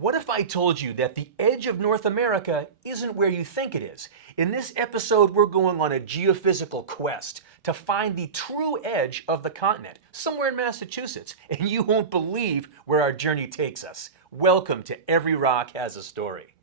What if I told you that the edge of North America isn't where you think it is? In this episode, we're going on a geophysical quest to find the true edge of the continent, somewhere in Massachusetts, and you won't believe where our journey takes us. Welcome to Every Rock Has a Story.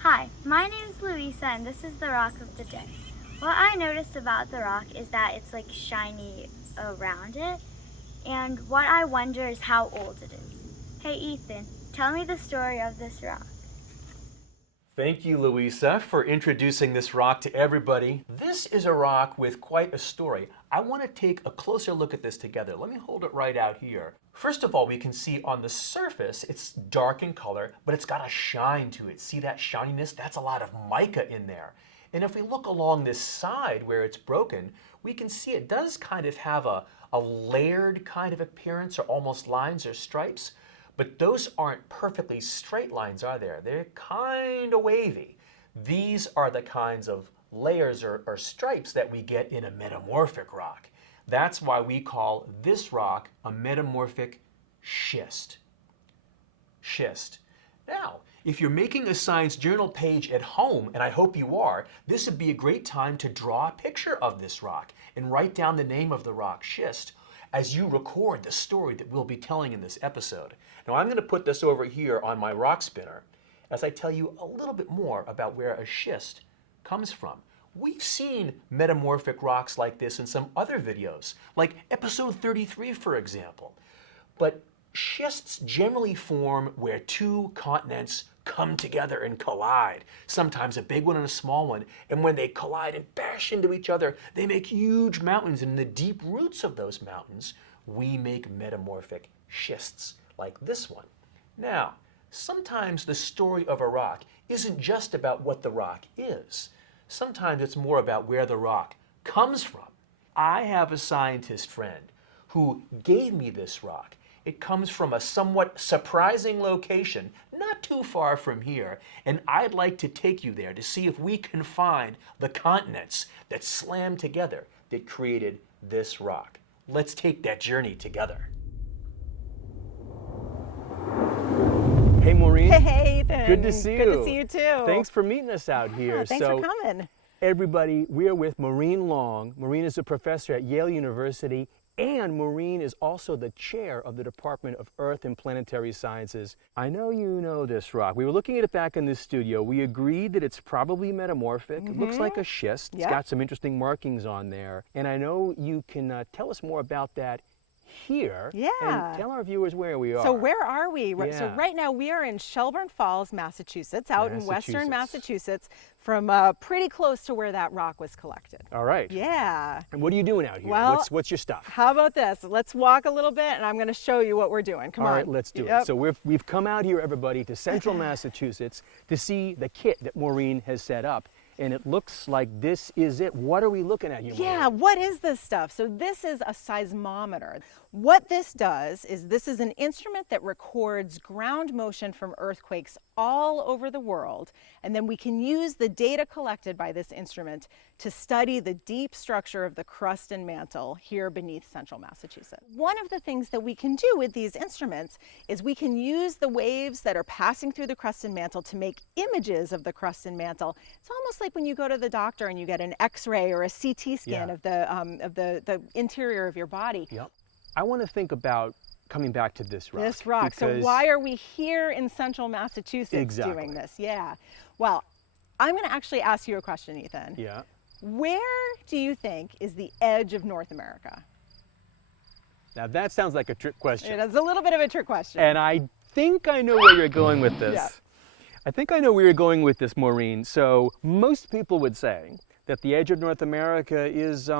Hi, my name is Louisa and this is the rock of the day. What I noticed about the rock is that it's like shiny around it, and what I wonder is how old it is. Hey Ethan, tell me the story of this rock. Thank you, Louisa, for introducing this rock to everybody. This is a rock with quite a story. I want to take a closer look at this together. Let me hold it right out here. First of all, we can see on the surface, it's dark in color, but it's got a shine to it. See that shininess? That's a lot of mica in there. And if we look along this side where it's broken, we can see it does kind of have a layered kind of appearance, or almost lines or stripes. But those aren't perfectly straight lines, are there? They're kind of wavy. These are the kinds of layers or stripes that we get in a metamorphic rock. That's why we call this rock a metamorphic schist. Schist. Now, if you're making a science journal page at home, and I hope you are, this would be a great time to draw a picture of this rock and write down the name of the rock, schist, as you record the story that we'll be telling in this episode. Now I'm going to put this over here on my rock spinner as I tell you a little bit more about where a schist comes from. We've seen metamorphic rocks like this in some other videos, like episode 33 for example. But schists generally form where two continents come together and collide, sometimes a big one and a small one, and when they collide and bash into each other, they make huge mountains, and in the deep roots of those mountains, we make metamorphic schists, like this one. Now, sometimes the story of a rock isn't just about what the rock is. Sometimes it's more about where the rock comes from. I have a scientist friend who gave me this rock. It comes from a somewhat surprising location, not too far from here, and I'd like to take you there to see if we can find the continents that slammed together that created this rock. Let's take that journey together. Hey Maureen. Hey Ethan. Good to see you. Good to see you too. Thanks for meeting us out here. Thanks for coming. Everybody, we are with Maureen Long. Maureen is a professor at Yale University, and Maureen is also the chair of the Department of Earth and Planetary Sciences. I know you know this rock. We were looking at it back in this studio. We agreed that it's probably metamorphic. It looks like a schist. It's got some interesting markings on there. And I know you can tell us more about that here. Yeah. And tell our viewers where we are. So where are we? Yeah. So right now we are in Shelburne Falls, Massachusetts, out in western Massachusetts, from pretty close to where that rock was collected. All right. Yeah. And what are you doing out here? Well, what's your stuff? How about this? Let's walk a little bit and I'm going to show you what we're doing. Come on. All right, let's do it. So we've come out here, everybody, to central Massachusetts to see the kit that Maureen has set up. And it looks like this is it. What are we looking at here, Maureen? Yeah, what is this stuff? So this is a seismometer. What this does is this is an instrument that records ground motion from earthquakes all over the world, and then we can use the data collected by this instrument to study the deep structure of the crust and mantle here beneath central Massachusetts. One of the things that we can do with these instruments is we can use the waves that are passing through the crust and mantle to make images of the crust and mantle. It's almost like when you go to the doctor and you get an X-ray or a CT scan of the interior of your body. Yep. I want to think about coming back to this rock. This rock. So why are we here in central Massachusetts doing this? Yeah. Well, I'm going to actually ask you a question, Ethan. Yeah. Where do you think is the edge of North America? Now that sounds like a trick question. It is a little bit of a trick question. And I think I know where you're going with this. Yeah. I think I know where you're going with this, Maureen. So most people would say that the edge of North America is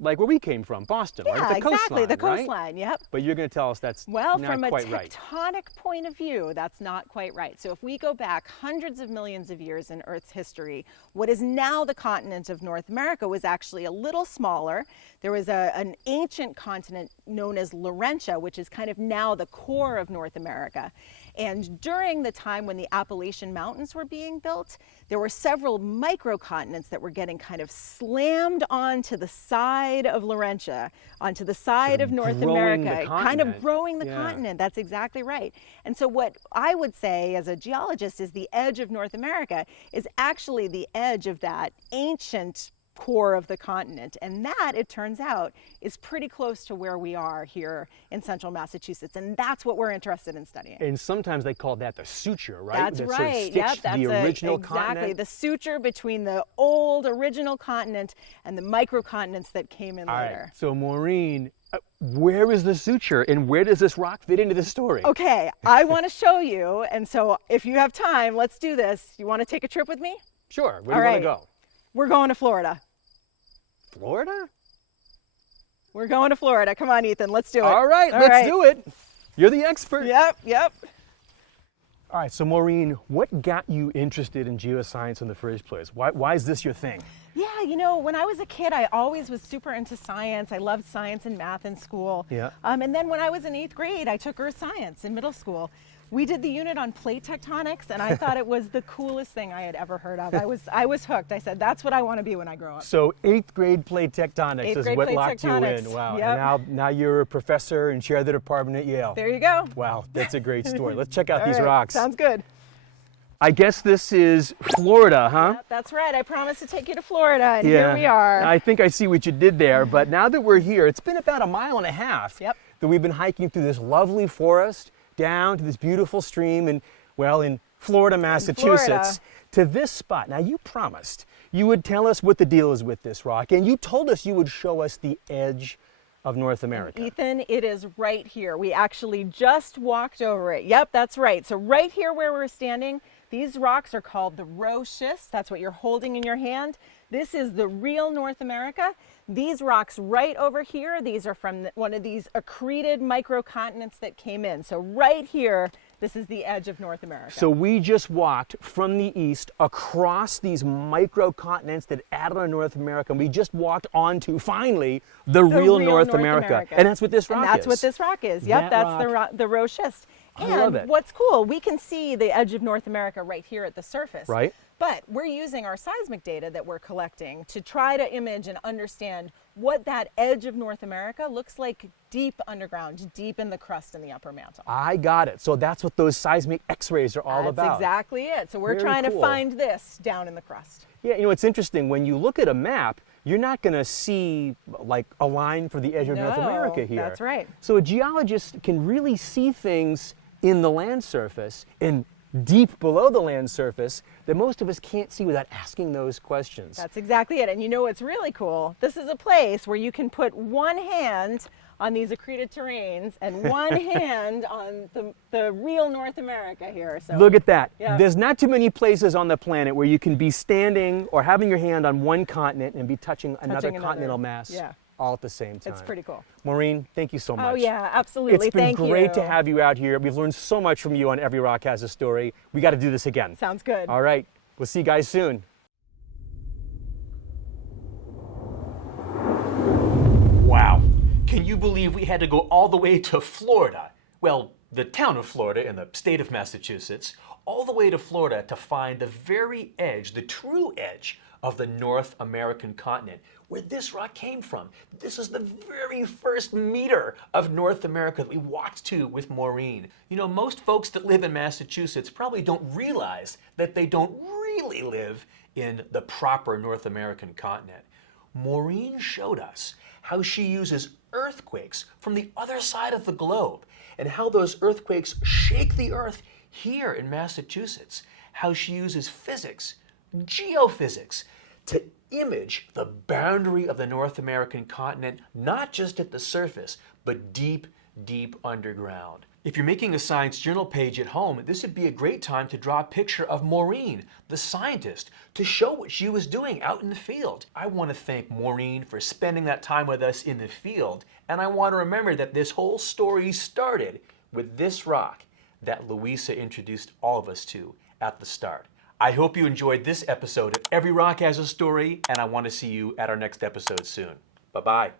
like where we came from, Boston, yeah, right? The exactly, coastline, the coastline, right? Yep. But you're going to tell us that's not from a quite right. tectonic point of view, that's not quite right. So if we go back hundreds of millions of years in Earth's history, what is now the continent of North America was actually a little smaller. There was an ancient continent known as Laurentia, which is kind of now the core of North America. And during the time when the Appalachian Mountains were being built, there were several microcontinents that were getting kind of slammed onto the side of Laurentia, onto the side of North America, kind of growing the continent. That's exactly right. And so what I would say as a geologist is the edge of North America is actually the edge of that ancient core of the continent, and that, it turns out, is pretty close to where we are here in central Massachusetts, and that's what we're interested in studying. And sometimes they call that the suture, right? That's right. Yep, that's the original exactly continent. the suture between the old original continent and the microcontinents that came in All later. right. So Maureen, where is the suture, and where does this rock fit into the story? Okay, I want to show you, and so if you have time, let's do this. You want to take a trip with me? Sure. Where do you want to go? We're going to Florida. Florida? We're going to Florida. Come on, Ethan, let's do it. All right, let's do it. You're the expert. Yep. All right, so Maureen, what got you interested in geoscience in the first place? Why is this your thing? Yeah, you know, when I was a kid, I always was super into science. I loved science and math in school. Yeah. And then when I was in 8th grade, I took earth science in middle school. We did the unit on plate tectonics, and I thought it was the coolest thing I had ever heard of. I was hooked. I said, that's what I want to be when I grow up. So 8th grade plate tectonics is what locked you in. Wow. Yep. And now you're a professor and chair of the department at Yale. There you go. Wow, that's a great story. Let's check out these All right, rocks. Sounds good. I guess this is Florida, huh? Yep, that's right. I promised to take you to Florida, and here we are. I think I see what you did there, but now that we're here, it's been about 1.5 miles that we've been hiking through this lovely forest, down to this beautiful stream in Florida, Massachusetts, to this spot. Now, you promised you would tell us what the deal is with this rock, and you told us you would show us the edge of North America. Ethan, it is right here. We actually just walked over it. Yep, that's right. So right here where we're standing, these rocks are called the row schist. That's what you're holding in your hand. This is the real North America. These rocks right over here, these are from one of these accreted microcontinents that came in. So right here, this is the edge of North America. So we just walked from the east across these microcontinents that added on North America, and we just walked onto, finally, the real North America. And that's what this rock is. And that's what this rock is. Yep, that's the row schist. I love it. What's cool, we can see the edge of North America right here at the surface. Right. But we're using our seismic data that we're collecting to try to image and understand what that edge of North America looks like deep underground, deep in the crust in the upper mantle. I got it. So that's what those seismic x-rays are all about. That's exactly it. So we're trying to find this down in the crust. Yeah, you know, it's interesting. When you look at a map, you're not going to see like a line for the edge of North America here. That's right. So a geologist can really see things in the land surface and deep below the land surface that most of us can't see without asking those questions. That's exactly it. And you know what's really cool? This is a place where you can put one hand on these accreted terrains and one hand on the real North America here. So look at that. Yeah. There's not too many places on the planet where you can be standing or having your hand on one continent and be touching another continental mass all at the same time. It's pretty cool. Maureen, thank you so much. Oh yeah, absolutely. It's been great to have you out here. We've learned so much from you on Every Rock Has a Story. We got to do this again. Sounds good. All right. We'll see you guys soon. Wow. Can you believe we had to go all the way to Florida? Well, the town of Florida in the state of Massachusetts, all the way to Florida to find the very edge, the true edge of the North American continent, where this rock came from. This is the very first meter of North America that we walked to with Maureen. You know, most folks that live in Massachusetts probably don't realize that they don't really live in the proper North American continent. Maureen showed us how she uses earthquakes from the other side of the globe and how those earthquakes shake the earth here in Massachusetts, how she uses physics, geophysics, to image the boundary of the North American continent, not just at the surface, but deep, deep underground. If you're making a science journal page at home, this would be a great time to draw a picture of Maureen, the scientist, to show what she was doing out in the field. I want to thank Maureen for spending that time with us in the field, and I want to remember that this whole story started with this rock that Louisa introduced all of us to at the start. I hope you enjoyed this episode of Every Rock Has a Story, and I want to see you at our next episode soon. Bye-bye.